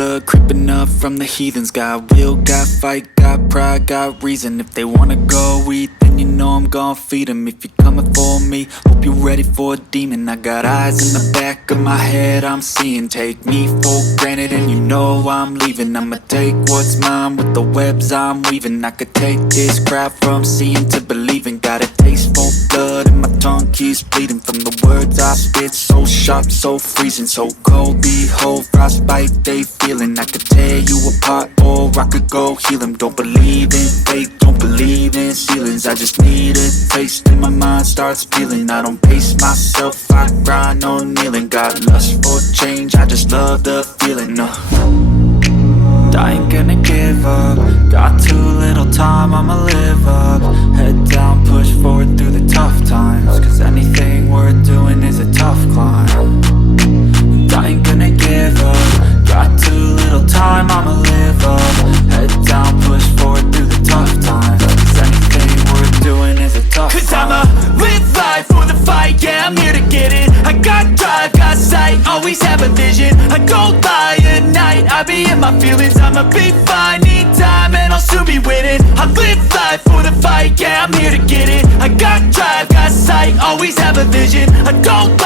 blood creeping up from the heathens. Got will, got fight, got pride, got reason. If they wanna go eat, then you know I'm gon' feed them. If you're coming for me, hope you're ready for a demon. I got eyes in the back of my head, I'm seeing. Take me for granted and you know I'm leaving. I'ma take what's mine with the webs I'm weaving. I could take this crowd from seeing to believing. Got a taste for blood and my tongue keeps bleeding from the words I spit. So sharp, so freezing, so cold. Behold, frostbite they feeling. I could tear you apart or I could go heal them. Don't believe in fate, don't believe in ceilings. I just need a taste and my mind starts peeling. I don't pace myself, I grind on kneeling. Got lust for change, I just love the feeling. I ain't gonna give up. Got too little time, I'ma live up. Head down, push forward through the tough times. Cause anything worth doing is a tough climb. And I ain't gonna give up. Got too little time, I'ma live up. Head down, push forward through the tough times. Cause anything worth doing is a tough climb. Cause I'ma live life for the fight, yeah, I'm here to get it. I got drive, got sight, always have a vision. I don't lie at night, I be in my feelings. I'ma be fine, need time and I'll soon be winning. I live life for the fight, yeah, I'm here to get it. I got drive, got sight, always have a vision. I don't